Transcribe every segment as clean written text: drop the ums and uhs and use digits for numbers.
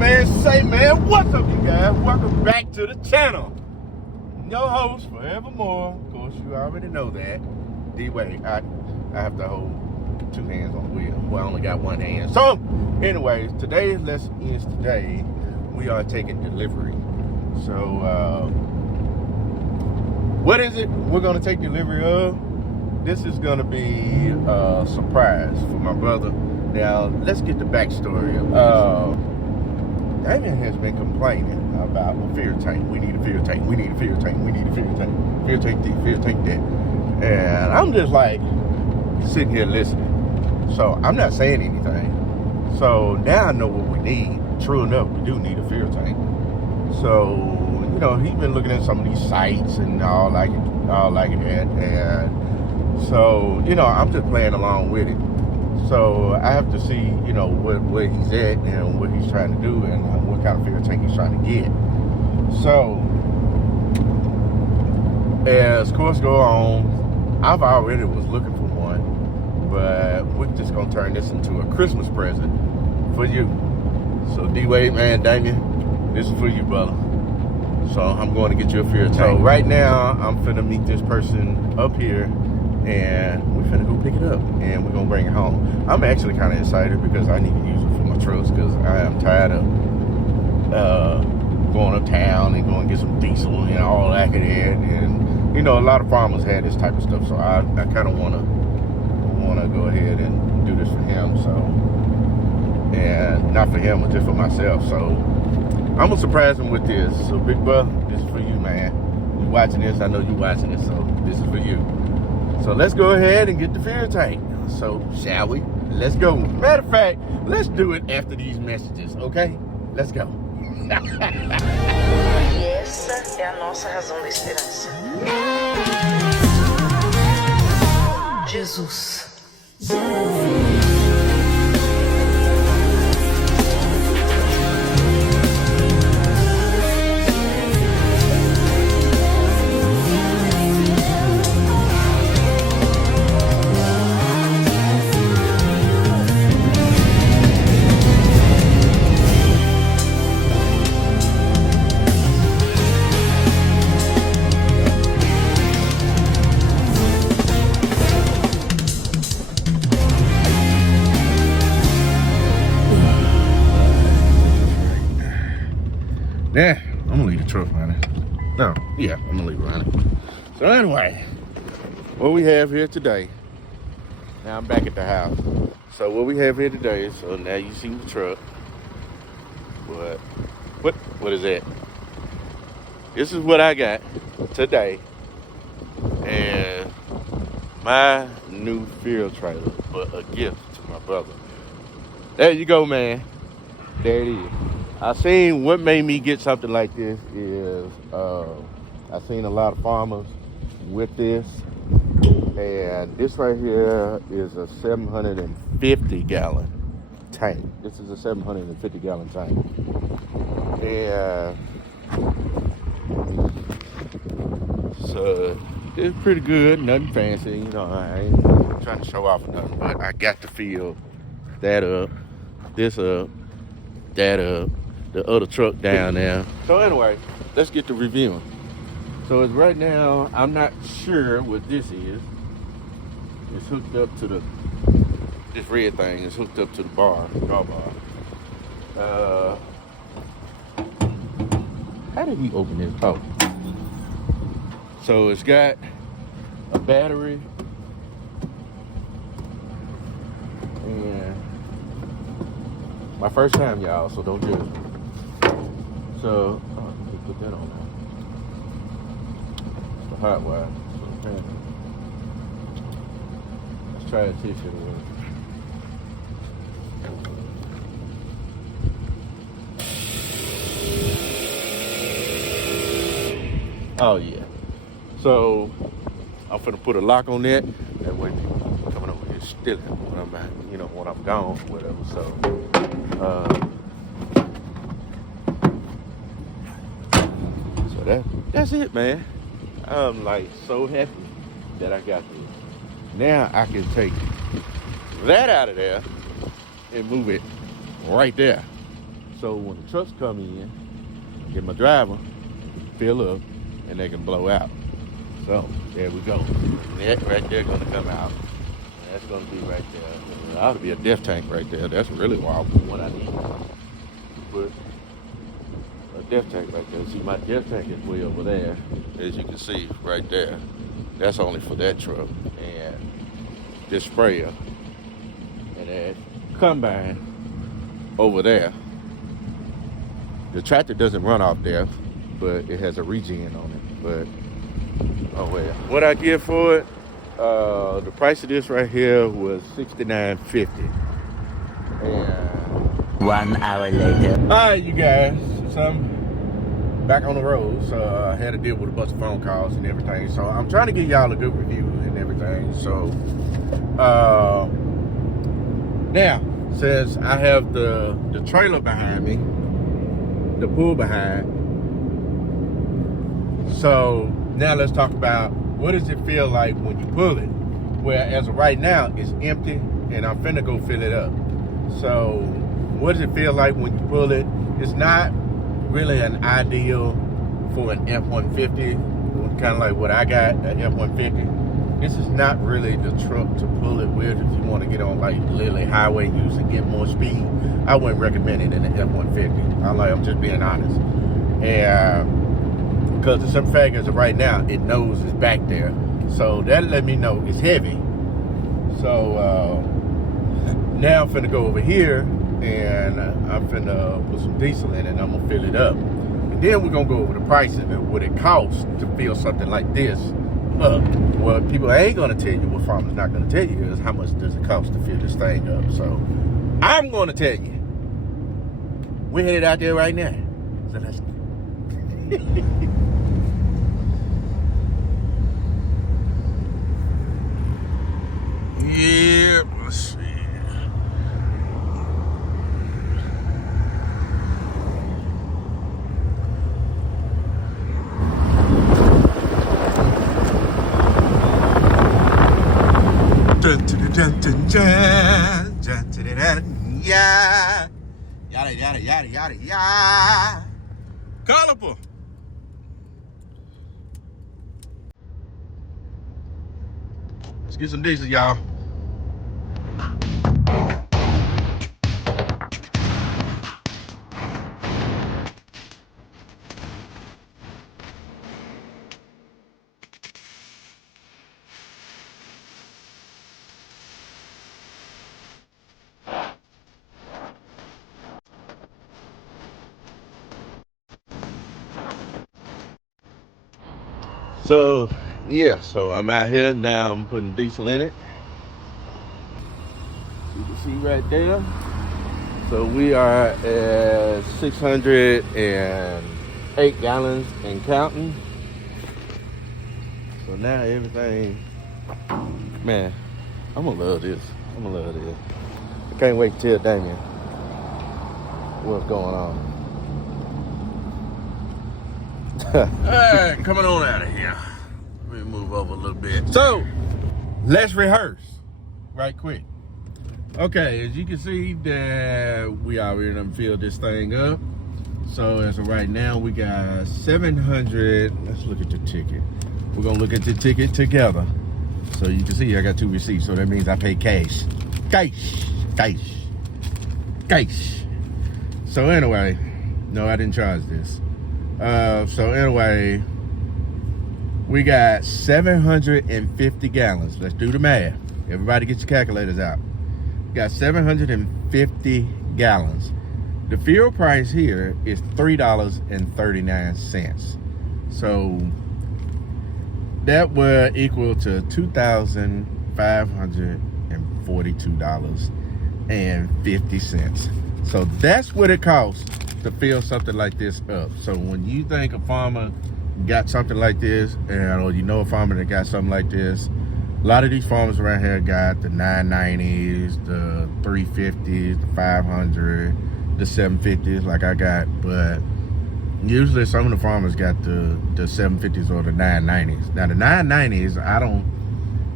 man, say man, what's up you guys? Welcome back to the channel. Your host forevermore. Of course, you already know that. D-Way, I have to hold two hands on the wheel. Well, I only got one hand. So, anyways, today's lesson is today we are taking delivery. So, what is it we're going to take delivery of? This is going to be a surprise for my brother. Now, let's get the backstory. Damien has been complaining about a fuel tank. We need a fuel tank. We need a fuel tank. We need a fuel tank. Fuel tank this, fuel tank that. And I'm just like sitting here listening. So I'm not saying anything. So now I know what we need. True enough, we do need a fuel tank. So, you know, he's been looking at some of these sites and all like that. And so, you know, I'm just playing along with it. So I have to see, you know, where he's at and what he's trying to do and what kind of fuel tank he's trying to get. So as course go on, I've already was looking for one, but we're just gonna turn this into a Christmas present for you. So D-Way, man, Damien, this is for you, brother. So I'm going to get you a fuel tank. So right now, I'm finna meet this person up here. And we're finna go pick it up and we're gonna bring it home. I'm actually kind of excited because I need to use it for my trucks because I am tired of going uptown and going to get some diesel and all that of that. And you know, a lot of farmers had this type of stuff, so I kind of wanna go ahead and do this for him. So, and not for him, but just for myself. So I'm gonna surprise him with this. So big brother, this is for you, man. You watching this? I know you watching this, so this is for you. So let's go ahead and get the fuel tank. So, shall we? Let's go. Matter of fact, let's do it after these messages, okay? Let's go. E essa é a nossa razão da esperança. Jesus. Yeah, I'm gonna leave the truck running. No, yeah, I'm gonna leave it running. So anyway, what we have here today, now I'm back at the house. So what we have here today is, so now you see the truck. What is that? This is what I got today. And my new fuel trailer for a gift to my brother. There you go, man. There it is. I seen what made me get something like this is I seen a lot of farmers with this, and this right here is a 750 gallon tank. This is a 750 gallon tank, and so it's pretty good, nothing fancy, you know. I ain't trying to show off or nothing, but I got to fill that up, this up, that up, the other truck down there. So anyway, let's get to reviewing. So as right now, I'm not sure what this is. It's hooked up to this red thing is hooked up to the drawbar. How did we open this? Oh. So it's got a battery and my first time, y'all, so don't judge me. So, let me put that on there. It's the hot wire. So, let's try a tissue. Oh, yeah. So, I'm finna put a lock on that. That way, people coming over here stealing when I'm gone or whatever. So, that's it, man. I'm like so happy that I got this. Now I can take that out of there and move it right there. So when the trucks come in, I get my driver, fill up, and they can blow out. So there we go. That right there gonna come out. That's gonna be right there. There ought to be a def tank right there. That's really wild for what I need. Put a def tank right there. See, my def tank is way over there, as you can see right there. That's only for that truck. And this sprayer and that combine over there. The tractor doesn't run off there, but it has a regen on it. But oh well. What I get for it, the price of this right here was $69.50. And 1 hour later. all right, you guys. So I'm back on the road. So I had to deal with a bunch of phone calls and everything. So I'm trying to give y'all a good review and everything. So now, since I have the trailer behind me, the pool behind. So now let's talk about what does it feel like when you pull it? Well, as of right now, it's empty and I'm finna go fill it up. So what does it feel like when you pull it? It's not really an ideal for an F-150, kind of like what I got, an F-150. This is not really the truck to pull it with if you want to get on like literally highway use and get more speed. I wouldn't recommend it in an F-150. I'm just being honest. And because the simple fact is right now, it knows it's back there. So that let me know it's heavy. So now I'm finna go over here and I'm finna put some diesel in it and I'm gonna fill it up. And then we're gonna go over the pricing and what it costs to fill something like this up. What people ain't gonna tell you, what farmers not gonna tell you is how much does it cost to fill this thing up. So I'm gonna tell you. We're headed out there right now. So let's yeah, let's see. Yeah. Yada, yada, yada, yada, yada. Caliper. Let's get some diesel, y'all. So, yeah, so I'm out here now. I'm putting diesel in it. You can see right there. So we are at 608 gallons and counting. So now everything, man, I'm gonna love this. I'm gonna love this. I can't wait to tell Damien what's going on. Alright, coming on out of here. Let me move over a little bit. So, let's rehearse right quick. Okay, as you can see that we out here and filled this thing up. So as of right now, we got 700. Let's look at the ticket. We're gonna look at the ticket together. So you can see I got 2 receipts. So that means I pay cash. Cash. So anyway, no, I didn't charge this. So anyway, we got 750 gallons. Let's do the math. Everybody get your calculators out. We got 750 gallons. The fuel price here is $3.39. So that would equal to $2,542.50. So that's what it costs to fill something like this up. So when you think a farmer got something like this, and or you know a farmer that got something like this, a lot of these farmers around here got the 990s, the 350s, the 500, the 750s like I got, but usually some of the farmers got the 750s or the 990s. Now the 990s,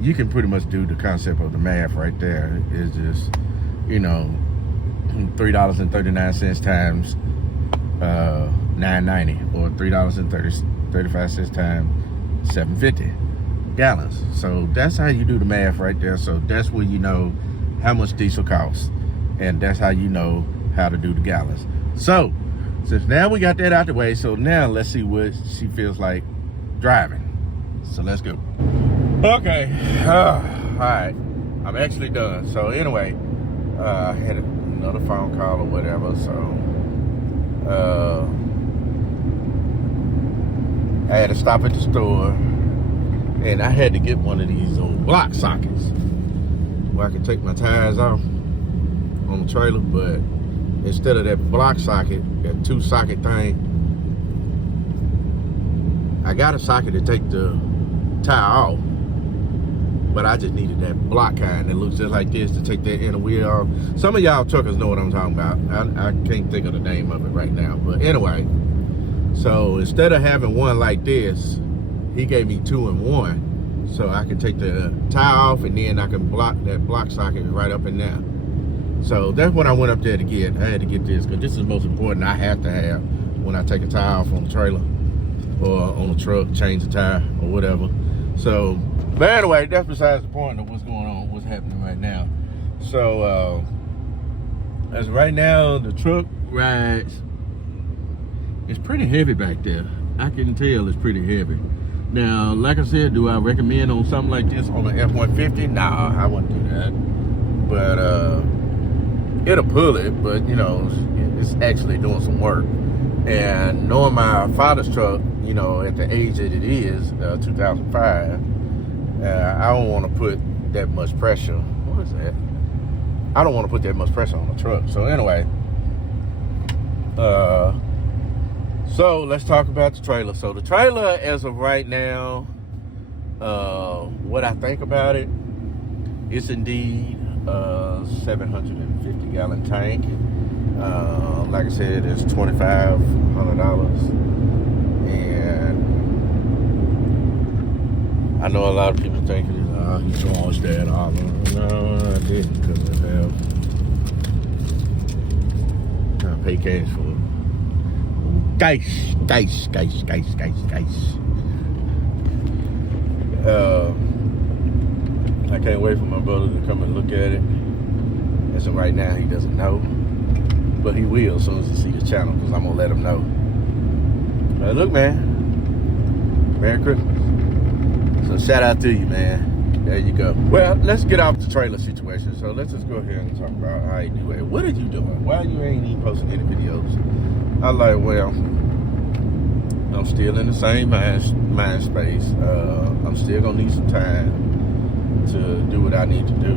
you can pretty much do the concept of the math right there. It's just, you know, $3.39 times $9.90, or $3.35 times $7.50 gallons. So that's how you do the math right there. So that's where you know how much diesel costs, and that's how you know how to do the gallons. So since now we got that out the way, so now let's see what she feels like driving. So let's go. Okay, all right, I'm actually done. So anyway, I had another phone call or whatever, so I had to stop at the store, and I had to get one of these old block sockets where I can take my tires off on the trailer. But instead of that block socket, that 2-socket thing, I got a socket to take the tire off, but I just needed that block kind that looks just like this to take that inner wheel off. Some of y'all truckers know what I'm talking about. I can't think of the name of it right now, but anyway, so instead of having one like this, he gave me 2 in 1, so I can take the tire off, and then I can block that block socket right up in there. So that's what I went up there to get. I had to get this because this is the most important I have to have when I take a tire off on the trailer or on the truck, change the tire or whatever. So, but anyway, that's besides the point of what's going on, what's happening right now. So, as right now, the truck rides, it's pretty heavy back there. I can tell it's pretty heavy. Now, like I said, do I recommend on something like this on an F-150? Nah, I wouldn't do that. But, it'll pull it, but you know, it's actually doing some work. And knowing my father's truck, you know, at the age that it is, 2005, I don't want to put that much pressure. What is that? I don't want to put that much pressure on the truck. So anyway, so let's talk about the trailer. So the trailer, as of right now, what I think about it, it's indeed 750 gallon tank. Like I said, it's $2,500, and I know a lot of people thinking, he charged that. No, I didn't, because I pay cash for it. Guys. I can't wait for my brother to come and look at it. As of right now, he doesn't know, but he will as soon as he sees the channel, because I'm gonna let him know. Look, man, Merry Christmas. So shout out to you, man. There you go. Well, let's get off the trailer situation. So let's just go ahead and talk about how you do it. What are you doing? Why you ain't even posting any videos? I like, well, I'm still in the same mind space. I'm still gonna need some time to do what I need to do.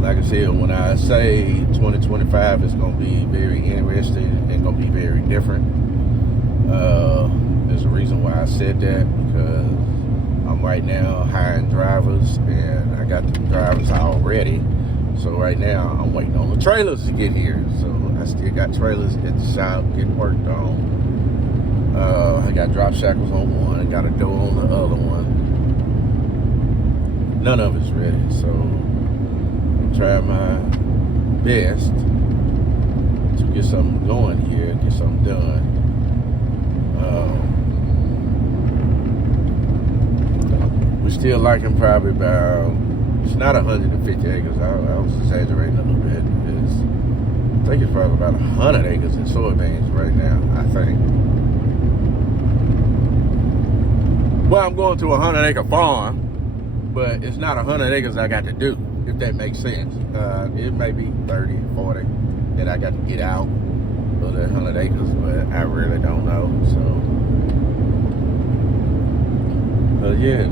Like I said, when I say 2025 is going to be very interesting and going to be very different, there's a reason why I said that, because I'm right now hiring drivers, and I got the drivers already. So right now I'm waiting on the trailers to get here. So I still got trailers at the shop getting worked on. I got drop shackles on one, I got a door on the other one. None of it's ready, so I'm trying my best to get something going here, get something done. We're still liking probably about, it's not 150 acres, I was exaggerating a little bit. I think it's probably about 100 acres in soybeans right now, I think. Well, I'm going to a 100-acre farm, but it's not 100 acres I got to do, if that makes sense. It may be 30, 40 that I got to get out of that 100 acres, but I really don't know. So, yeah,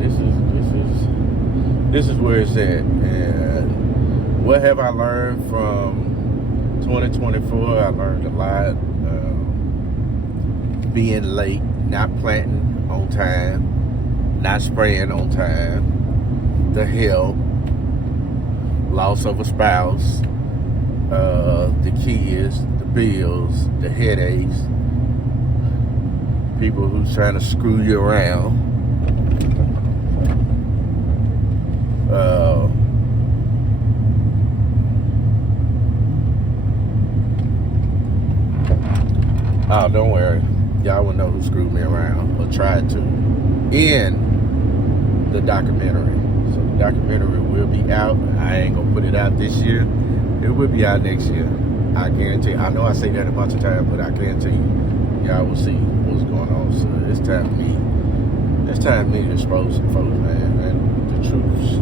this is where it's at. And what have I learned from 2024? I learned a lot. Being late, not planting on time, not spraying on time, the help, loss of a spouse, the kids, the bills, the headaches, people who's trying to screw you around, Oh, don't worry. Y'all will know who screwed me around or tried to in the documentary. So the documentary will be out. I ain't gonna put it out this year. It will be out next year. I guarantee. I know I say that a bunch of times, but I guarantee y'all will see what's going on. So it's time for me. It's time for me to expose some folks, man. And the truth,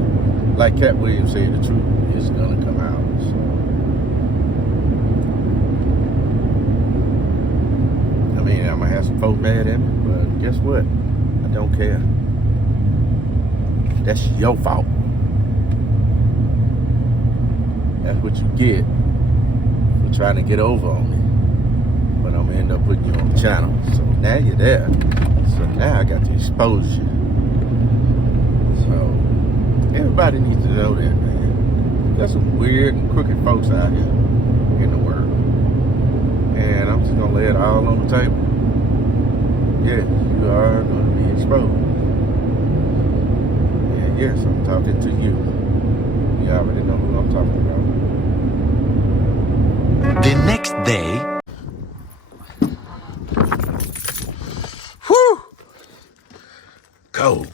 like Cat Williams said, the truth is gonna come out. So. I mean, I'm gonna have some folks mad at me, but guess what? I don't care. That's your fault. That's what you get for trying to get over on me. But I'm gonna end up putting you on the channel. So now you're there. So now I got to expose you. So everybody needs to know that, man. There's some weird and crooked folks out here in the world. And I'm just gonna lay it all on the table. Yes, you are gonna be exposed. And yes, I'm talking to you. You already know who I'm talking about. The next day. Whew! Cold.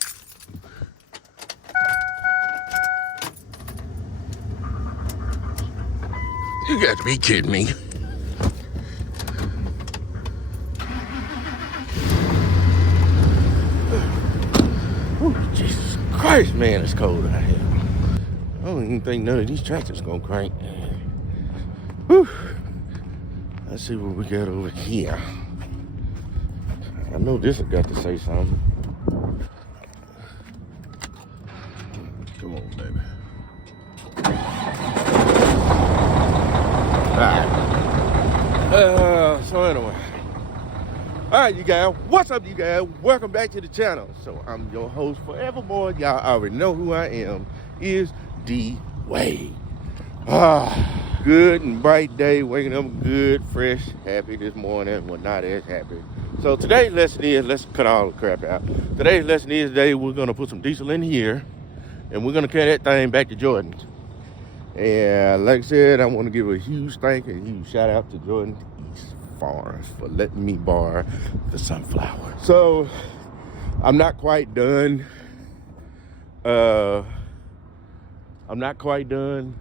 You got to be kidding me. Ooh, Jesus Christ, man, it's cold out here. I don't even think none of these tractors gonna crank. Whew. Let's see what we got over here. I know this has got to say something. Come on, baby. Alright. So anyway. Alright, you guys. What's up, you guys? Welcome back to the channel. So I'm your host forevermore. Y'all already know who I am. Is D Wade. Good and bright day, waking up good, fresh, happy this morning. Well, not as happy. So today's lesson is, let's cut all the crap out. Today's lesson is today we're gonna put some diesel in here and we're gonna carry that thing back to Jordan. And like I said, I want to give a huge thank and a huge shout out to Jordan East Farms for letting me borrow the sunflower. So I'm not quite done. I'm not quite done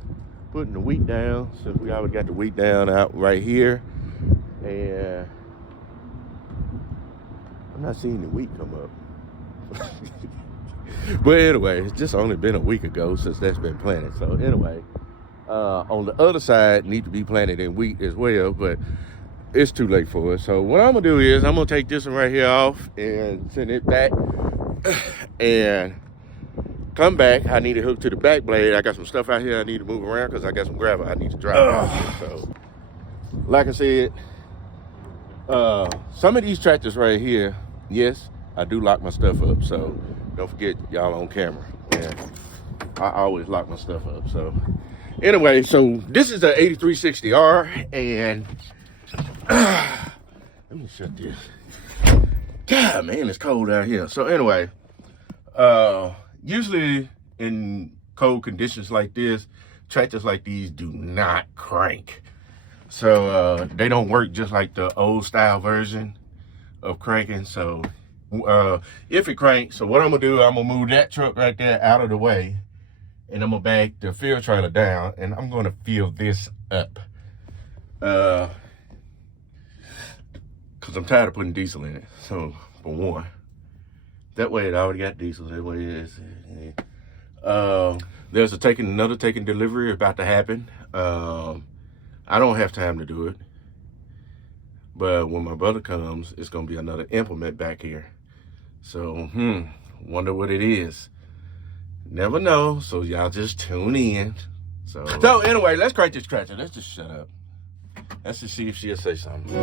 putting the wheat down, since we already got the wheat down out right here. And I'm not seeing the wheat come up. But anyway, it's just only been a week ago since that's been planted. So anyway, on the other side need to be planted in wheat as well, but it's too late for it. So what I'm gonna do is I'm gonna take this one right here off and send it back and come back. I need to hook to the back blade. I got some stuff out here I need to move around because I got some gravel I need to drive out. So like I said, some of these tractors right here, yes, I do lock my stuff up. So don't forget, y'all on camera. And I always lock my stuff up. So anyway, so this is a 8360R, and let me shut this. God, man, it's cold out here. So anyway, usually in cold conditions like this, tractors like these do not crank. So they don't work just like the old style version of cranking. So if it cranks, so what I'm gonna do, I'm gonna move that truck right there out of the way, and I'm gonna back the fill trailer down, and I'm gonna fill this up. Cause I'm tired of putting diesel in it. So for one, that way it already got diesel. That way it is. There's another taking delivery about to happen. I don't have time to do it, but when my brother comes, it's gonna be another implement back here. So wonder what it is. Never know. So y'all just tune in. So anyway, let's crank this tractor. Let's just shut up. Let's just see if she'll say something.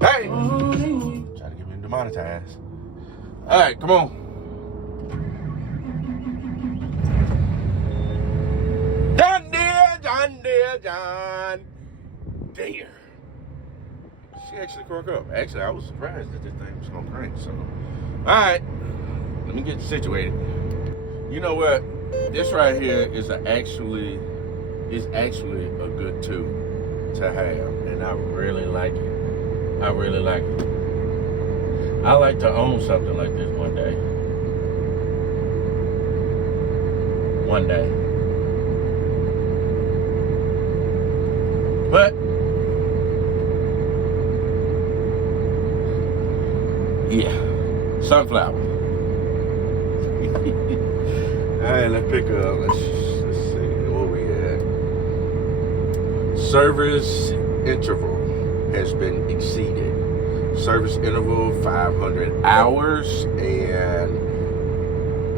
Hey, trying to get me demonetized. All right, come on. John Deere, John Deere, John Deere. She actually cranked up. Actually, I was surprised that this thing was gonna crank. So, all right, let me get situated. You know what? This right here is actually a good tool to have, and I really like it. I really like it. I like to own something like this one day. One day. But yeah, sunflower. Alright, let's pick up. Let's see where we at. Service interval has been exceeded. Service interval 500 hours, and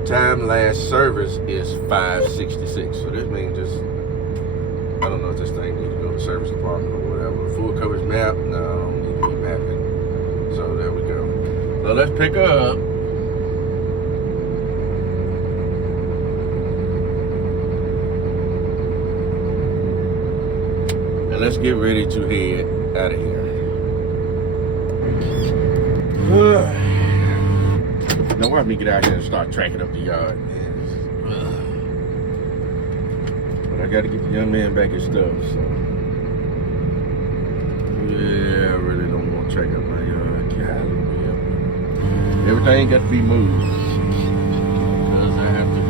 time last service is 566. So this means just, I don't know if this thing needs to go to service department or whatever. Full coverage map, no, I don't need to be mapping. So there we go. So let's pick up. And let's get ready to head out of here. Now watch me get out here and start tracking up the yard, man. But I gotta get the young man back his stuff, so yeah, I really don't want to track up my yard. Golly, everything got to be moved because I have to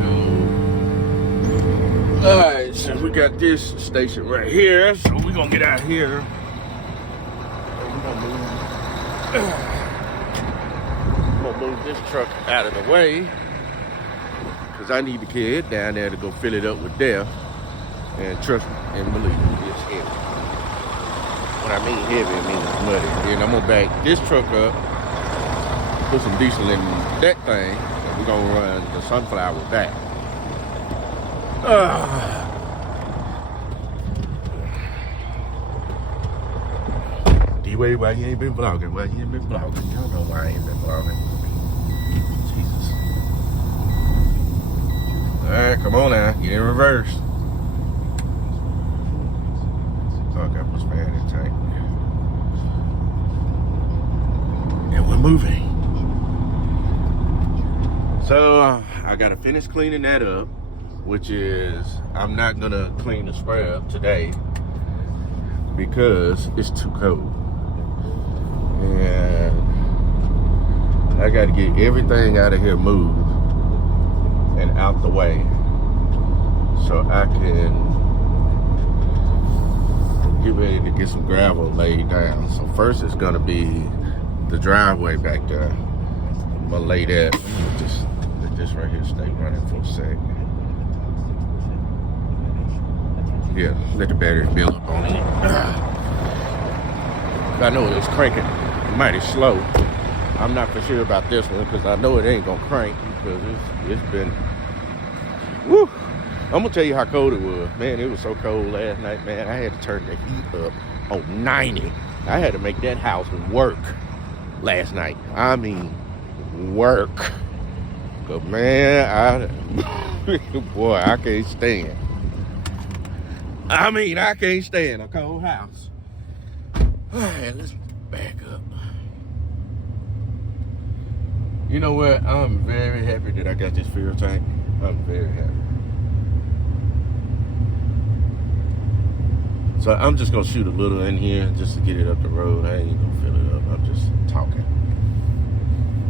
go. Alright, so we got this station right here, so we're gonna get out here. We're gonna move this truck out of the way because I need to carry it down there to go fill it up with Dale. And trust me, and believe me, it's heavy. When I mean heavy, I mean it's muddy. Then I'm gonna back this truck up, put some diesel in that thing, and we're gonna run the sunflower back. D-Way, why you ain't been vlogging? Why you ain't been vlogging? Y'all know why I ain't been vlogging. Jesus. Alright, come on now. Get in reverse. Okay, put some air in the tank. And we're moving. So, I gotta finish cleaning that up, which is, I'm not gonna clean the sprayer up today because it's too cold. And I gotta get everything out of here moved and out the way so I can get ready to get some gravel laid down. So first it's gonna be the driveway back there. I'm gonna lay that. Just let this right here stay running for a sec. Yeah, let the battery build up on it. I know it's cranking mighty slow. I'm not for sure about this one because I know it ain't gonna crank because it's been, woo. I'm gonna tell you how cold it was. Man, it was so cold last night, man. I had to turn the heat up on 90. I had to make that house work last night. I mean, work. But man, boy, I can't stand. I mean, I can't stand a cold house. All right, let's back up. You know what? I'm very happy that I got this fuel tank. I'm very happy. So I'm just gonna shoot a little in here just to get it up the road. I ain't gonna fill it up. I'm just talking.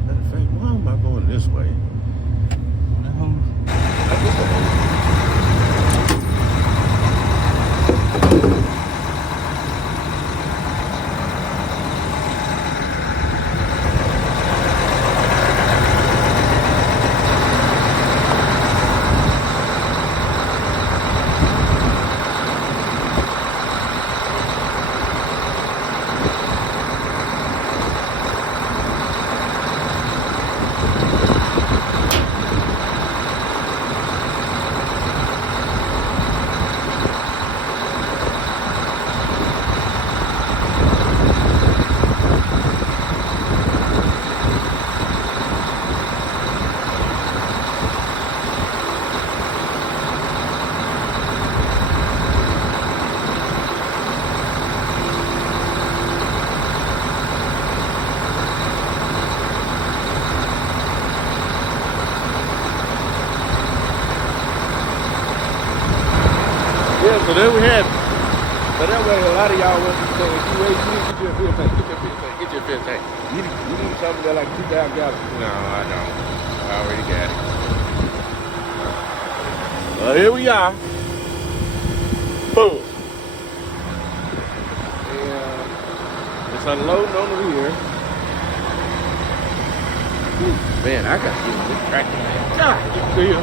Matter of fact, why am I going this way? No, I guess so there we have it. So that way, a lot of y'all wasn't saying, you need to get your fuel tank, get your fuel tank, get your fuel tank. You need something that like 2,000 gallons. No, I don't. I already got it. Well, here we are. Boom. And it's unloading on the rear. Man, I got to get this tractor, man. God, you feel?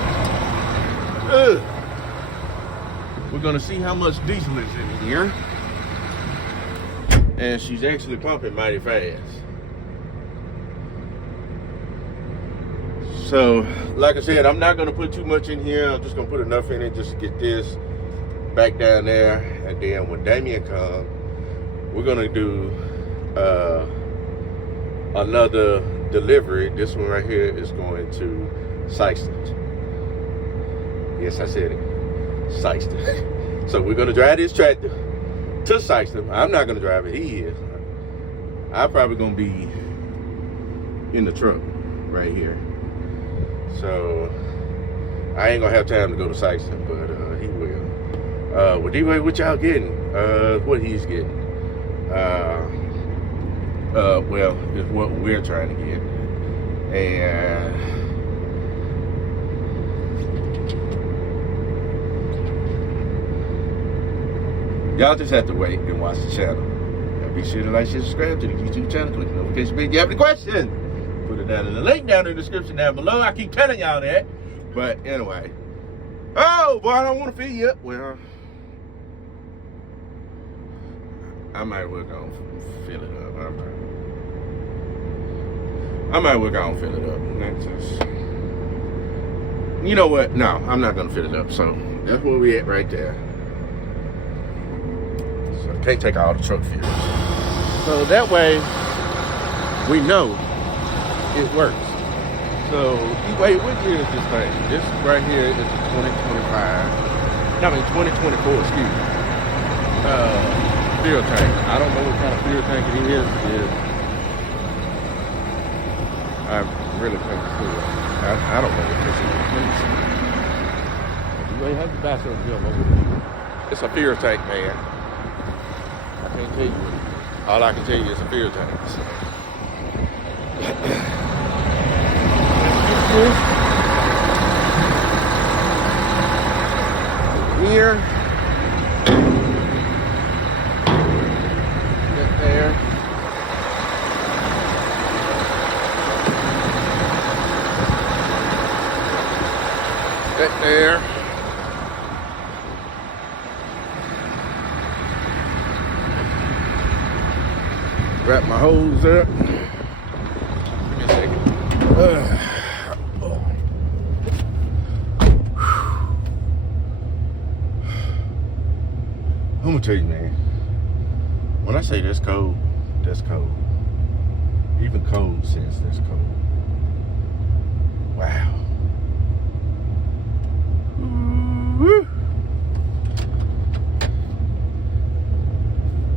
We're gonna see how much diesel is in here. And she's actually pumping mighty fast. So, like I said, I'm not gonna put too much in here. I'm just gonna put enough in it just to get this back down there. And then when Damien comes, we're gonna do another delivery. This one right here is going to Sykeston. Yes, I said it. Sykeston. So we're gonna drive this tractor to Sykeston. I'm not gonna drive it. He is. I'm probably gonna be in the truck right here. So I ain't gonna have time to go to Sykeston, but he will. Well, anyway, what y'all getting? What he's getting? Well, it's what we're trying to get, and y'all just have to wait and watch the channel. And be sure to like, share, subscribe to the YouTube channel. Click the notification bell if you have any questions. Put it down in the link down in the description down below. I keep telling y'all that. But anyway. Oh, boy, I don't want to fill you up. Well, I might well go and fill it up. I might well go and fill it up. That's just, you know what? No, I'm not going to fill it up. So that's where we at right there. So I can't take all the truck fuel. So that way, we know it works. So, wait, what year is this thing? This right here is 2024, excuse me. Fuel tank. I don't know what kind of fuel tank it is. I really can't see it. I don't know what this is. Wait, how do you buy something? It's a fuel tank, man. I can't tell you. All I can tell you is a fuel tank. So. Here. Get there. Get there. Wrap my hose up. Give me a second. I'm gonna tell you, man. When I say that's cold, that's cold. Even cold says that's cold. Wow. Woo.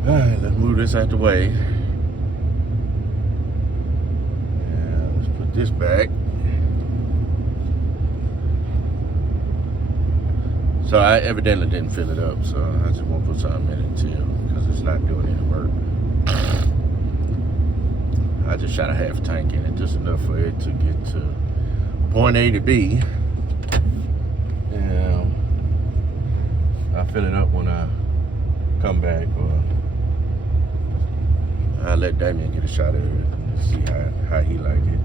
All right, let's move this out the way. This back. So I evidently didn't fill it up, so I just want to put something in it too, because it's not doing any work. I just shot a half tank in it, just enough for it to get to point A to B. And I'll fill it up when I come back, or I'll let Damien get a shot of it and see how he like it.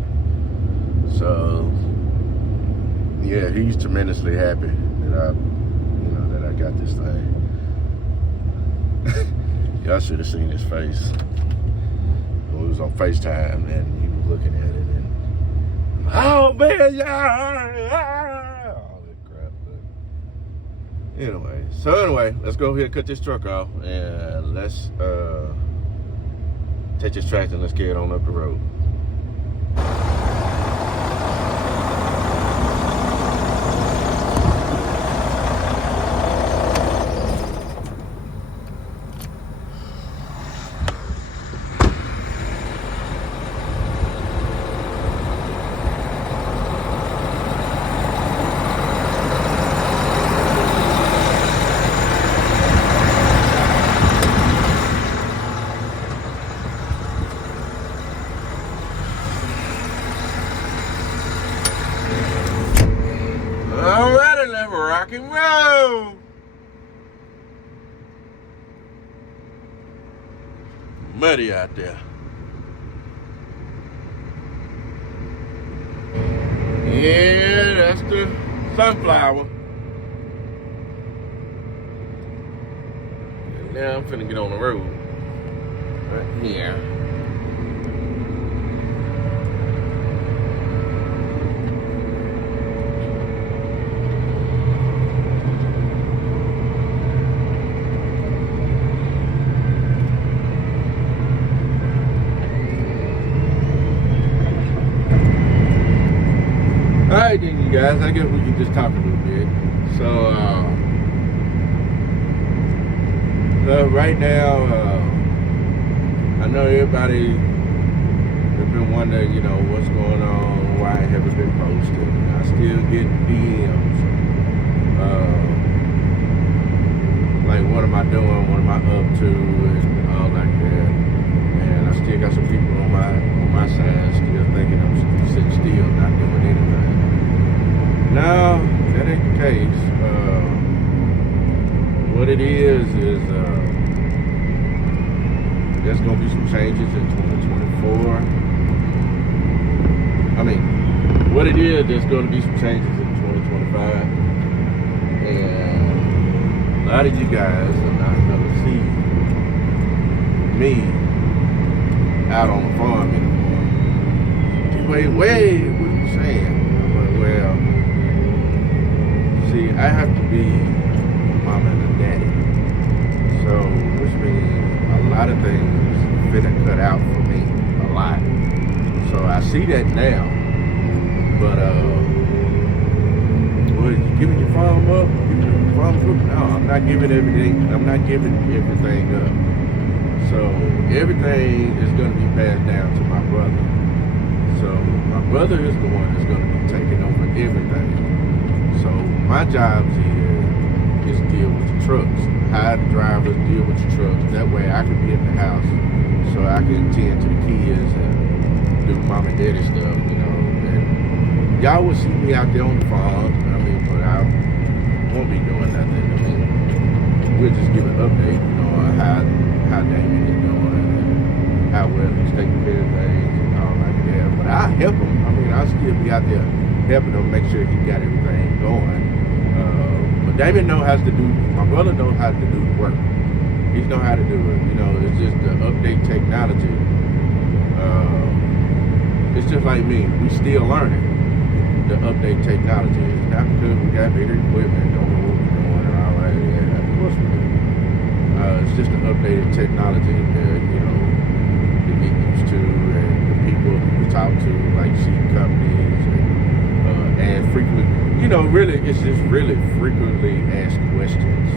So yeah, he's tremendously happy that I got this thing. Y'all should have seen his face when we was on FaceTime and he was looking at it and, oh man, yeah, all that crap. But anyway, let's go ahead and cut this truck off and let's take this tractor and let's get it on up the road. rock and roll. Muddy out there. Yeah, that's the sunflower. And now I'm finna get on the road. Right here. Alright then, you guys, I guess we can just talk a little bit. So, right now, I know everybody has been wondering, you know, what's going on, why I haven't been posting. I still get DMs. Like, what am I doing? What am I up to? And all like that. And I still got some people on my side still thinking I'm sitting still, not doing anything. No, that ain't the case. What it is there's going to be some changes in 2024. I mean, what it is, there's going to be some changes in 2025. And a lot of you guys are not going to see me out on the farm anymore. Wait, what are you saying? Well, see, I have to be mom and a daddy. So, which means a lot of things finna cut out for me. A lot. So I see that now. But, what, you giving your farm up? Giving your farm up? No, I'm not giving everything. I'm not giving everything up. So, everything is gonna be passed down to my brother. So, my brother is the one that's gonna be taking over everything. So my job is deal with the trucks, hire the drivers, deal with the trucks. That way I can be at the house, so I can tend to the kids and do mom and daddy stuff, you know. And y'all will see me out there on the farm. I mean, but I won't be doing nothing. I mean, we'll just give an update, you know, on how Damien is doing and how well he's taking care of things and all like that. But I help him. I mean, I'll still be out there helping him make sure he got everything going. But Damien knows how to do, my brother knows how to do the work. He knows how to do it. You know, it's just the update technology. It's just like me. We still learning the update technology. It's not because we got bigger equipment, don't know what we're doing and all that. Yeah, of course we do. It's just the updated technology that, you know, to get used to, and the people we talk to, like seed companies and frequently, you know, really, it's just really frequently asked questions,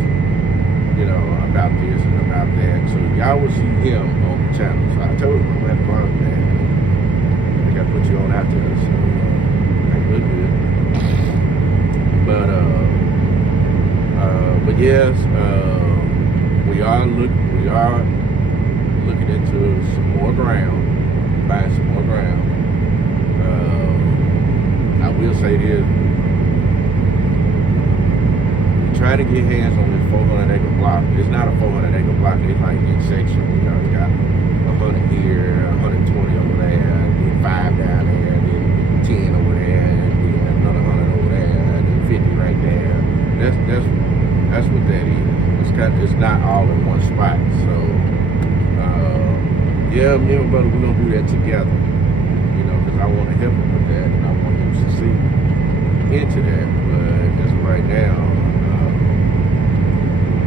you know, about this and about that. So y'all will see him on the channel. So I told him I'm gonna have to follow that. I gotta put you on out there, so that look good. But yes, we are looking into some more ground, buying some more ground. I will say this, we're trying to get hands on this 400-acre block. It's not a 400-acre block, it's like in section. We got 100 here, 120 over there, then 5 down there, then 10 over there, and then another 100 over there, and then 50 right there. That's what that is. It's not all in one spot. So yeah, me and my brother, we're gonna do that together. You know, because I want to help him with that, and I want him to succeed into that. But as of right now,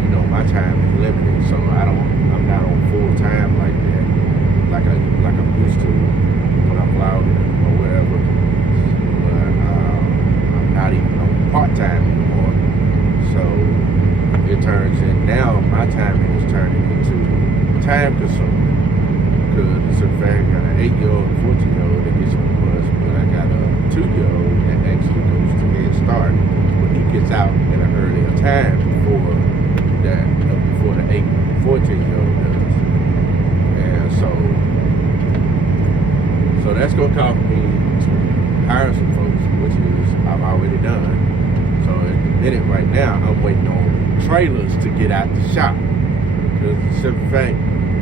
you know, my time is limited, so I'm not on full time like that, like I'm used to when I'm vlogging or whatever. But I'm not even on part time anymore. So it turns in now. My timing is turning into time consuming. Because it's a fact, I got an 8-year-old and 14-year-old that gets on the bus, but I got a 2-year-old that actually goes to Head Start when he gets out at an earlier time before the 14-year-old does. And so that's gonna cause me to hire some folks, which is I've already done. So at the minute right now, I'm waiting on trailers to get out the shop. Because the simple fact,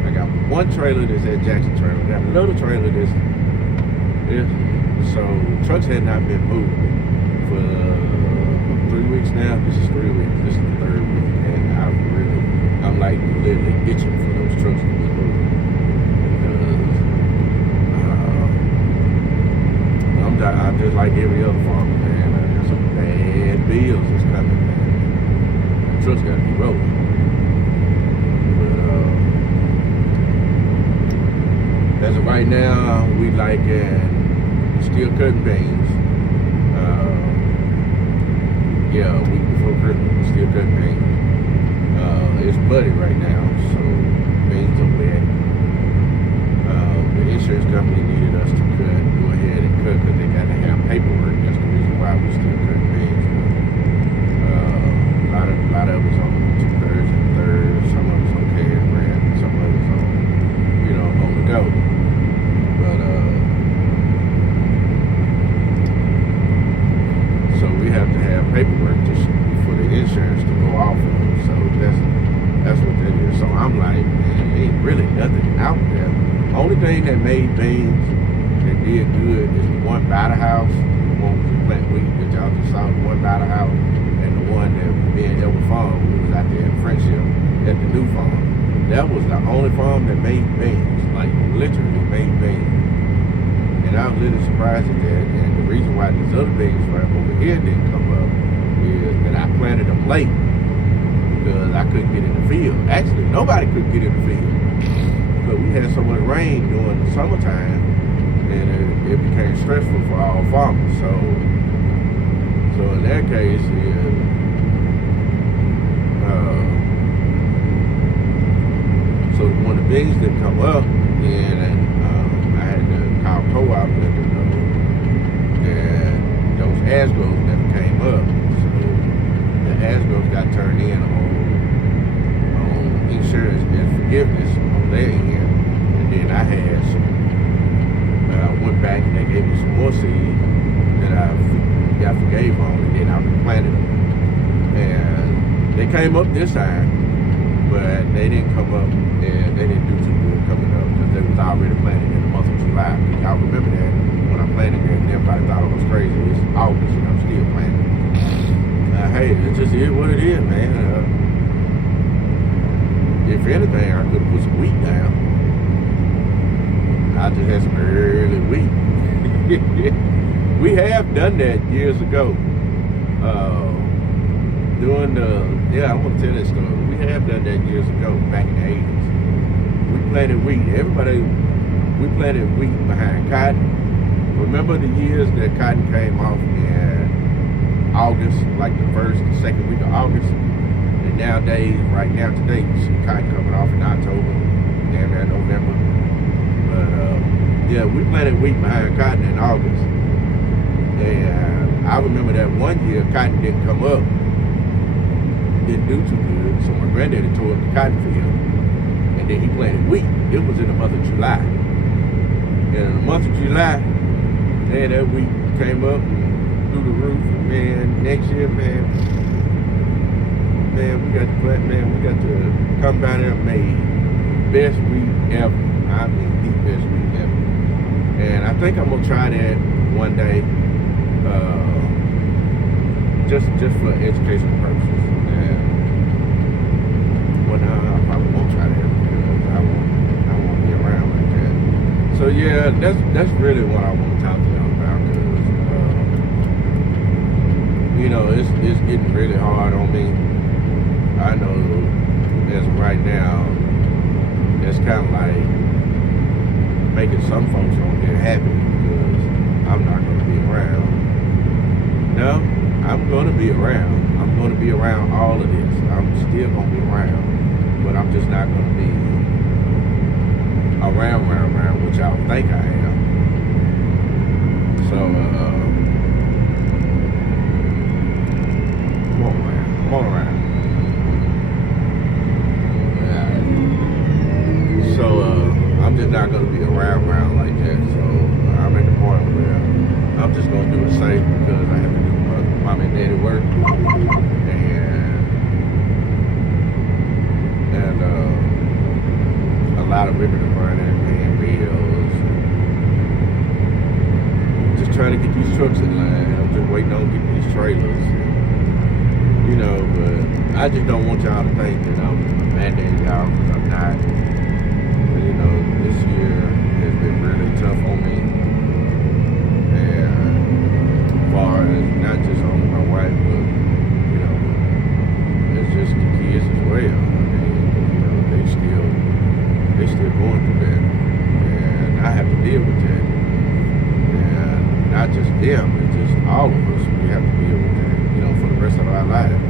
I got one trailer that's at Jackson Trailer. I got another trailer that's so trucks had not been moved for 3 weeks now. This is 3 weeks. This is the third week, and I'm like literally itching for those trucks to be moved. Because I'm just like every other farmer, man. There's some bad bills that's coming, man. The trucks got to be rolling. But as of right now, we like steel cutting beans. Yeah, a week before Christmas, steel cutting beans. It's muddy right now, so beans are wet. The insurance company needed us to go ahead and cut because they got to have paperwork. That's the reason why we still cutting beans. A lot of us on 2/3 and 1/3. Some of us on cash brand, some of us on, on the go. But so we have to have paperwork for the insurance to go off of. So that's what that is. So I'm like, man, ain't really nothing out there. Only thing that made beans that did good is the one by the house, the one with the plant wheat that y'all just saw, the one by the house, and the one that me and Elwood Farm, we was out there in Friendship at the new farm. That was the only farm that made beans, like literally made beans. And I was really surprised at that. And the reason why these other beans right over here didn't come up is that I planted them late because I couldn't get in the field. Actually, nobody could get in the field. But we had so much rain during the summertime, and it became stressful for all farmers. So in that case, so when the beans didn't come up, and I had to call co-op and let them know that those ASGOs never came up. So the ASGOs got turned in on insurance and forgiveness on their end. And then I had some, I went back and they gave me some more seed that I got forgave on, and then I replanted them. And they came up this time, but they didn't come up, and they didn't do too good coming up because they was already planted in the month of July. Y'all remember that when I planted that, and everybody thought it was crazy. It's August and I'm still planting. Hey, it just is what it is, man. If anything, I could have put some wheat down. I just had some early wheat. We have done that years ago. I want to tell that story. We have done that years ago, back in the 80s. We planted wheat. We planted wheat behind cotton. Remember the years that cotton came off in August, like the first and second week of August? And nowadays, right now, today, you see cotton coming off in October, damn near November. But yeah, we planted wheat behind cotton in August. And I remember that one year, cotton didn't come up, didn't do too good. So my granddaddy tore up the cotton field, and then he planted wheat. It was in the month of July. And in the month of July, man, that wheat came up and through the roof. And man, next year, man, we got to plant, man, we got to come down there and make best wheat ever. I mean, the best wheat ever. And I think I'm gonna try that one day, just for educational purposes. And well, no, I probably won't try that because I won't be around like that. So yeah, that's really what I want to talk to y'all about because it's getting really hard on me. I know as of right now, that's kind of like making some folks on here happy because I'm not going to be around. No, I'm going to be around. I'm going to be around all of this. I'm still going to be around, but I'm just not going to be around what y'all think I am. So, come on around. So I'm just not going to be around like that. So I'm at the point where I'm just going to do it safe because I have to do mom and daddy work. lot of women are running, paying bills, just trying to get these trucks in line. I'm just waiting on getting these trailers, you know. But I just don't want y'all to think that I'm mandating y'all, because I'm not. But, you know, this year has been really tough on me, and as far as not just on my wife, but you know, it's just the kids as well. I mean, you know, they still going through that, and I have to deal with that. And not just them, it's just all of us. We have to deal with that, you know, for the rest of our life.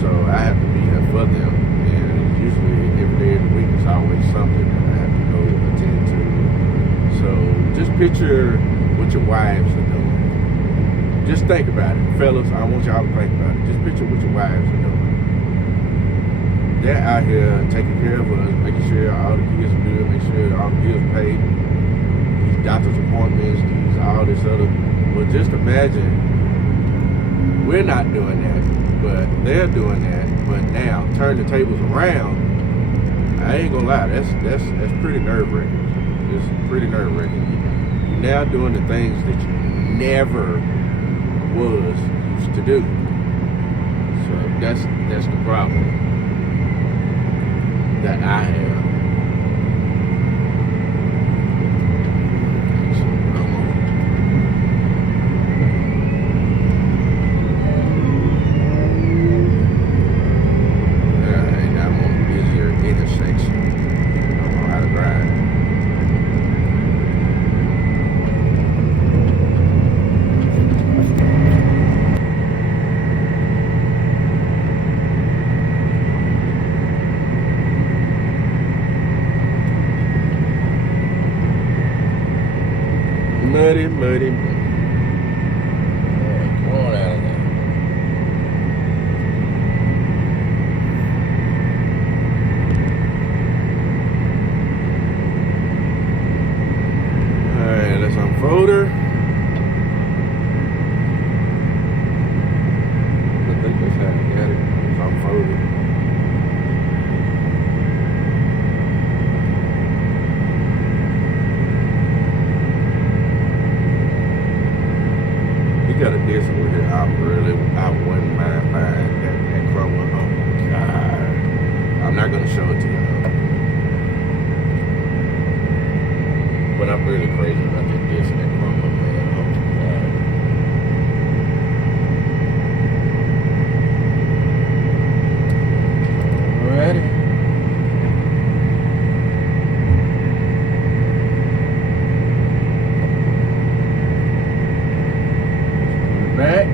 So I have to be there for them, and usually every day of the week it's always something that I have to go attend to. So just picture what your wives are doing. Just think about it, fellas. I want y'all to think about it. Just picture what your wives are doing. They're out here taking care of us, making sure all the kids are good, make sure all the bills are paid, these doctor's appointments, all this other. Well, just imagine we're not doing that, but they're doing that. But now turn the tables around. I ain't gonna lie, that's pretty nerve-wracking. It's pretty nerve-wracking. You're now doing the things that you never was used to do. So that's the problem that I have. Muddy. Alright, come on out of there. Alright, let's unfold her. I think that's how I got it. It's unfolded. Got a decent with it. I wouldn't mind buying that crumble. Oh my God. I'm not gonna show it to y'all. But I'm really crazy about that disc and that crumble, man. Oh my God. Alrighty. Back.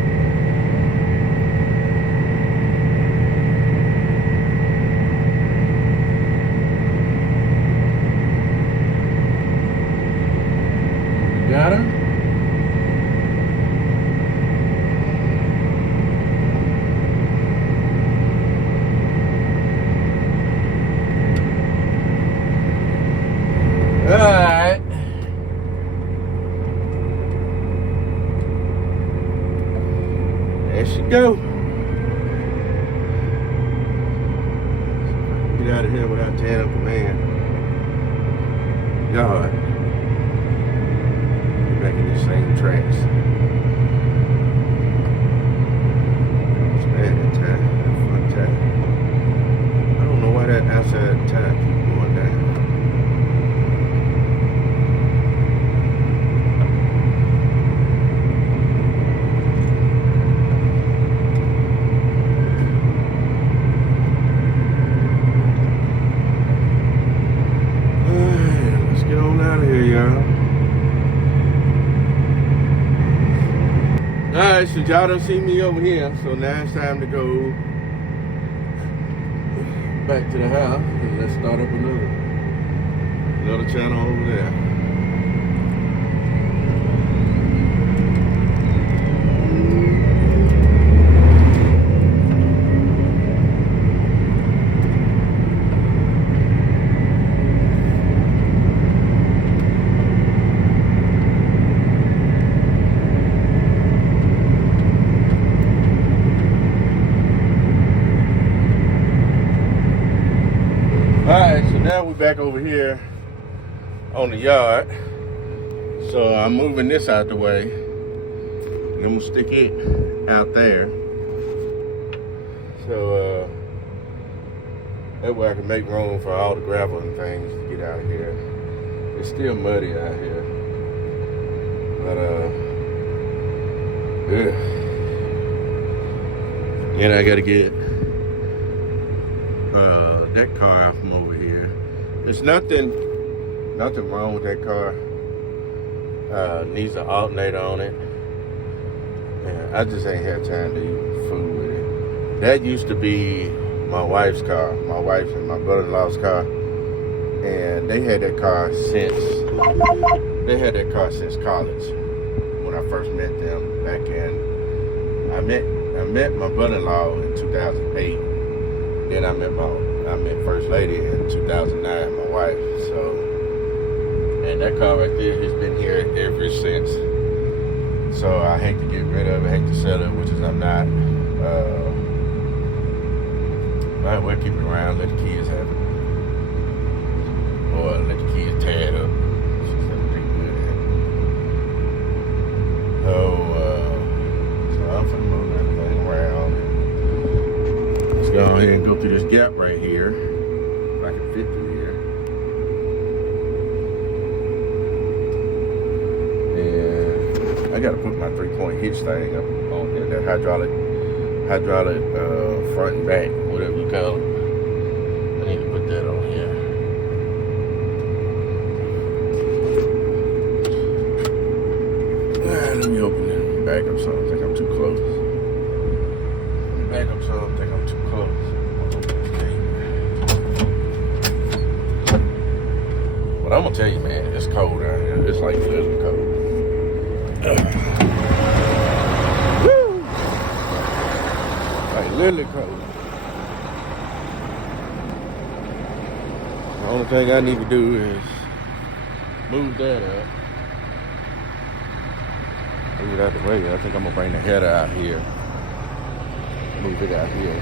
Got her? All right. There she go. Get out of here without tearing up the man. God. Get back in these same tracks. It's bad that time. Fun time. I don't know why that outside tire keeps going down. Alright, so y'all done see me over here, so now it's time to go back to the house and let's start up another channel over there. back over here on the yard. So I'm moving this out the way. And I'm gonna stick it out there. So that way I can make room for all the gravel and things to get out here. It's still muddy out here. But yeah. And I gotta get that car out from over here. There's nothing wrong with that car. Needs an alternator on it. And I just ain't had time to even fool with it. That used to be my wife's car, my wife's and my brother-in-law's car. And they had that car since college. When I first met them back in, I met my brother-in-law in 2008. Then I met First Lady in 2009, my wife. So, and that car right there has been here ever since. So I hate to get rid of it, I hate to sell it, which is I'm not. Might well keep it around, let the kids have it. Or let the kids tear it up. So I'm finna move everything around. Let's go ahead and go through this gap right here. If I can fit through here. And I gotta put my 3-point hitch thing up on here, that hydraulic front and back, whatever you call it. I need to put that on here. Let me open it. Back up some. I think I'm too close. Back up some. I think I'm too close. But I'm gonna tell you, man, it's cold out here. It's like literally cold. Woo! Like literally cold. The only thing I need to do is move that up. Move it out the way. I think I'm gonna bring the header out here. Move it out here.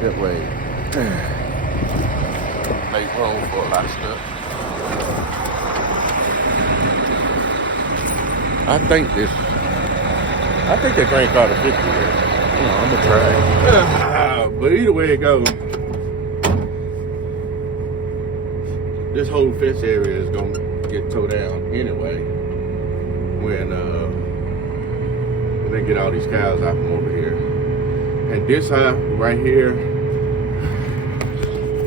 That way. Make room for a lot of stuff. I think that thing caught a 50 there. I'm gonna try it. But either way it goes, this whole fence area is gonna get towed down anyway when they get all these cows out from over here. And this right here,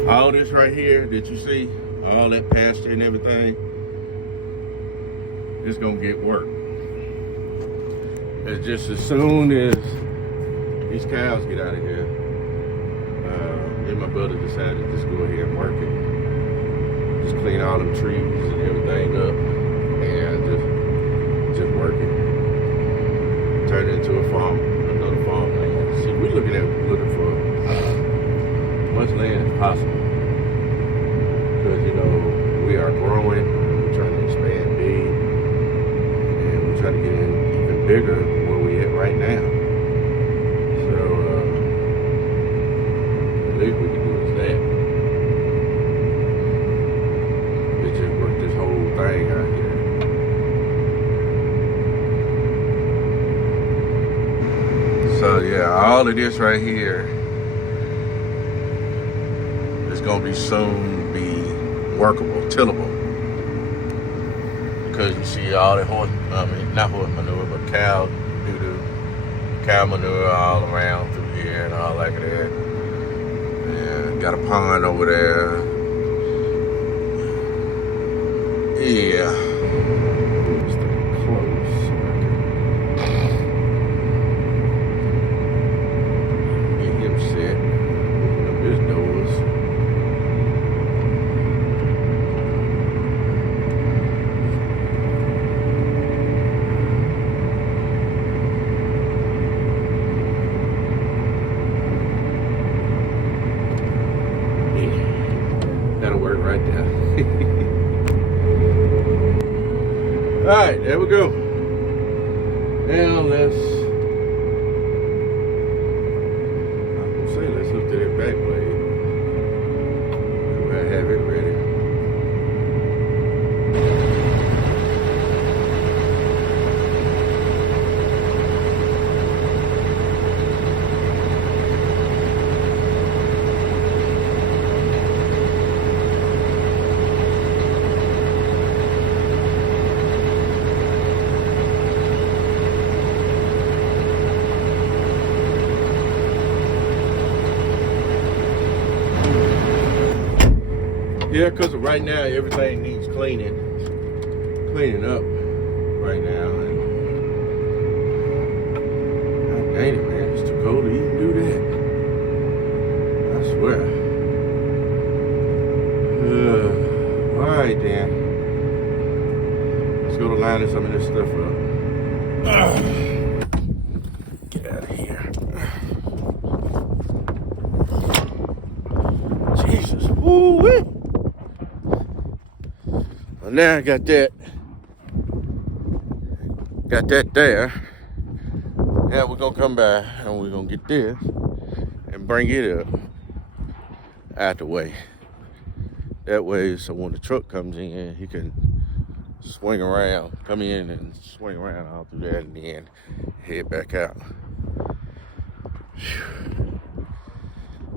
all this right here that you see, all that pasture and everything, it's gonna get worked. It's just as soon as these cows get out of here, then my brother decided to just go ahead and work it. Just clean all them trees and everything up and just work it. Turn it into another farmland. See, we're looking for as much land as possible. Because, we are growing, we're trying to expand big, and we're trying to get in even bigger where we at right now. So, the least we can do is that. We just work this whole thing out here. So yeah, all of this right here is gonna be soon be workable, tillable. Because you see all the not horse manure, but cow doo-doo, cow manure all around through here and all like that. And got a pond over there. Yeah. Stay close. Get him set. Open up his doors. That'll work right there. Alright, there we go. Now let's hook to that back blade. I have it ready. Yeah, because right now everything needs cleaning up right now. And God dang it, man, it's too cold to even do that. I swear. All right, then. Let's go to lining some of this stuff up. Get out of here. Jesus. Woo-wee. Well, now I got that there. Now we're gonna come back and we're gonna get this and bring it up out the way. That way, so when the truck comes in, he can swing around, come in and swing around all through that and then head back out.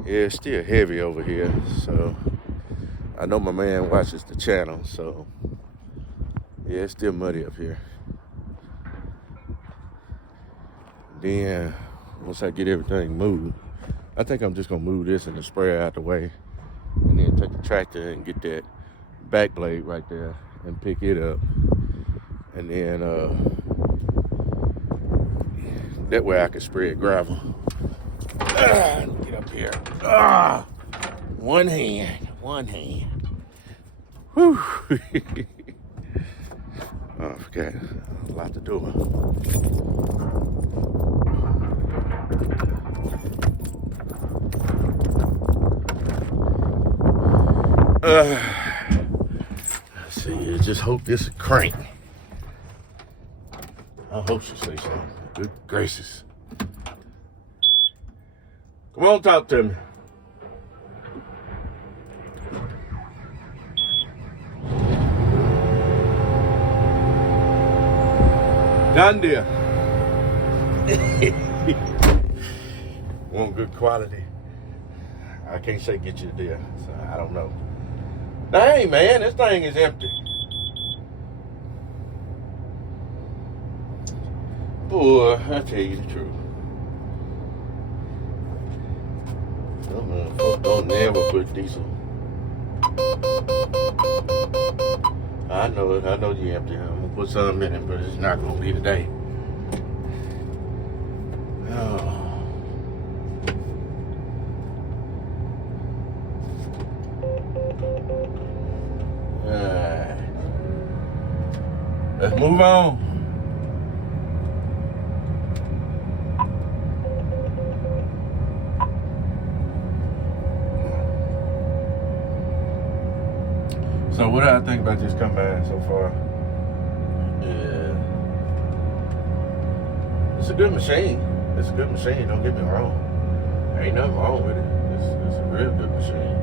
Yeah, it's still heavy over here, so I know my man watches the channel, so yeah, it's still muddy up here. Then once I get everything moved, I think I'm just gonna move this and the sprayer out the way, and then take the tractor and get that back blade right there and pick it up, and then that way I can spread gravel. Get up here. One hand. Whew. Oh, I forgot. A lot to do. Let's see. Just hope this is crank. I hope she says something. Good gracious. Come on, talk to me. Done deal. Want good quality? I can't say get you a deal, so I don't know. Dang, man, this thing is empty. Boy, I tell you the truth. Folks don't never put diesel. I know it. I know you empty. I'm gonna put some in it, but it's not gonna be today. Oh. Alright. Let's move on. So what do I think about this combine so far? Yeah. It's a good machine. Don't get me wrong. There ain't nothing wrong with it. It's a real good machine.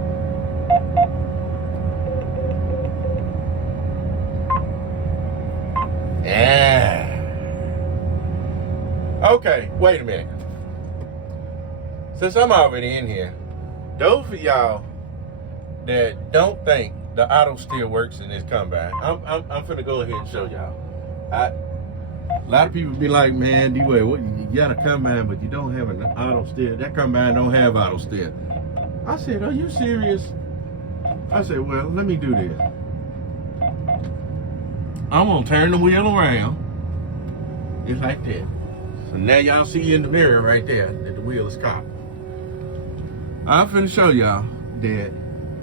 Yeah. Okay, wait a minute. Since I'm already in here, those of y'all that don't think the auto still works in this combine, I'm finna go ahead and show y'all. A lot of people be like, man, D-Way, what, you got a combine, but you don't have an auto steer. That combine don't have auto steer. I said, are you serious? I said, well, let me do this. I'm gonna turn the wheel around, just like that. So now y'all see in the mirror right there that the wheel is cocked. I'm finna show y'all that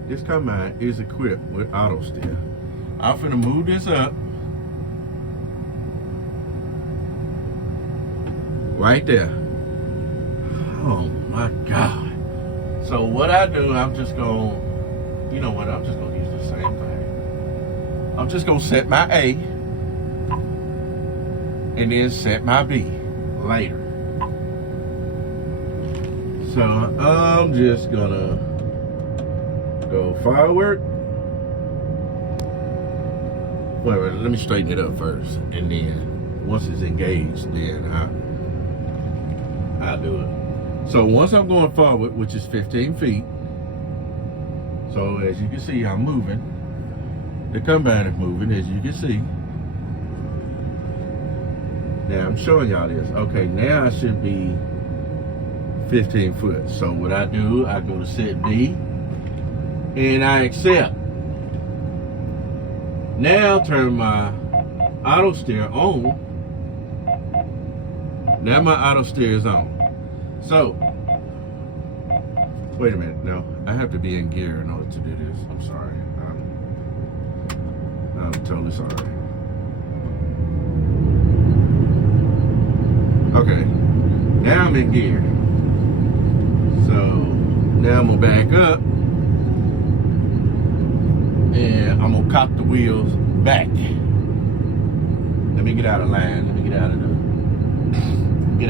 this combine is equipped with auto steer. I'm finna move this up. Right there. Oh my God. So what I do, I'm just gonna, you know what, I'm just gonna use the same thing. I'm just gonna set my A and then set my B later. So I'm just gonna go forward. Wait, let me straighten it up first, and then once it's engaged, then I'll do it. So once I'm going forward, which is 15 feet, so as you can see, I'm moving. The combine is moving, as you can see. Now I'm showing y'all this. Okay, now I should be 15 foot. So what I do, I go to set B, and I accept. Now turn my auto steer on. Now my auto steer is on. So, wait a minute. No, I have to be in gear in order to do this. I'm sorry. I'm totally sorry. Okay, now I'm in gear. So now I'm gonna back up and I'm gonna cock the wheels back. Let me get out of line. Let me get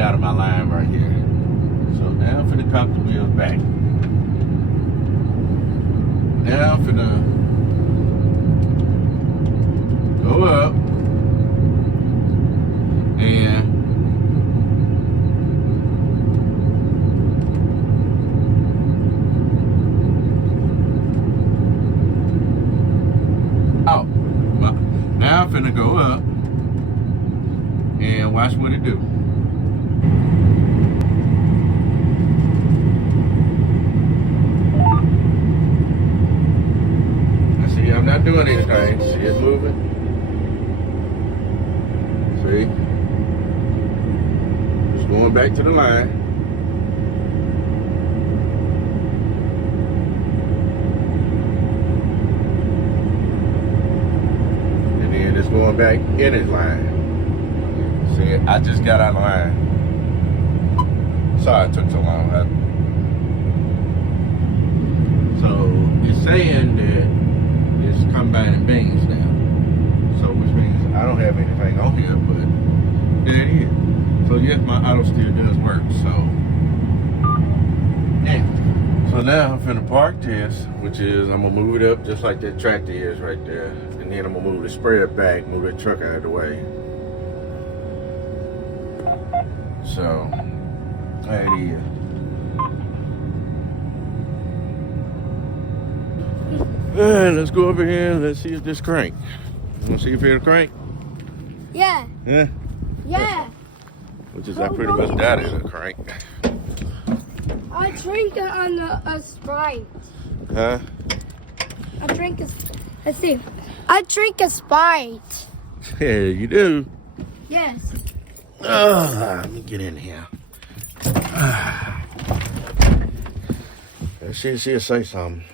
out of my line right here. So now I'm finna cock the wheels back. Now I'm finna go up and now I'm finna go up and watch what it do. I see I'm not doing anything. See it moving? See? Just going back to the line. It's going back in his line. See, I just got out of line. Sorry it took so long. So it's saying that it's combining beans now. So which means I don't have anything on here, but there it is. So yes, my auto steer does work. So yeah. So now I'm finna park this, which is I'm gonna move it up just like that tractor is right there. And then I'm gonna move the sprayer back, move that truck out of the way. So, there it is. Alright, let's go over here and let's see if this crank. You wanna see if it'll crank? Yeah. Yeah? Yeah. Which is I pretty much doubt it'll crank. I drink it on a Sprite. Huh? I drink a, let's see. I drink a Sprite. Yeah, you do. Yes. Let me get in here. She'll say something.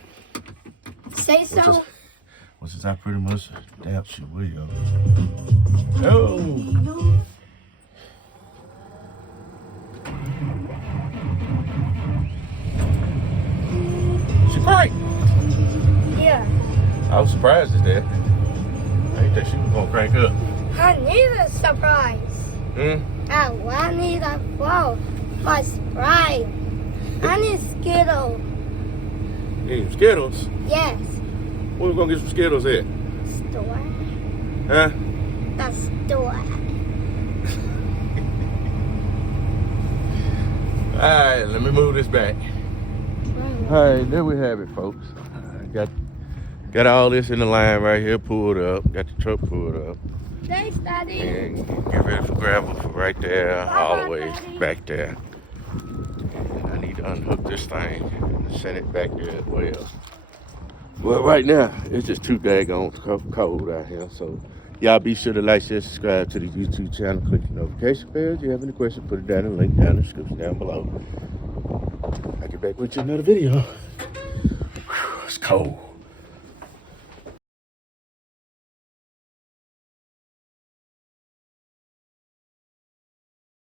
Say so. Which is I pretty much doubt she will. Oh. She cranked. Yeah. I was surprised at that. I didn't think she was gonna crank up. I need a surprise. Hmm? Oh, I need a flow for Sprite. I need Skittles. You need some Skittles? Yes. Where we gonna get some Skittles at? Store. Huh? The store. Alright, let me move this back. Alright, there we have it, folks. Got all this in the line right here pulled up. Got the truck pulled up. Thanks, Daddy. And get ready for gravel for right there, all the way Daddy. back there. And I need to unhook this thing and send it back there as well. Well, right now, it's just too daggone cold out here. So, y'all be sure to like, share, subscribe to the YouTube channel. Click the notification bell. If you have any questions, put it down in the link down in the description down below. I'll get back with you in another video. Whew, it's cold.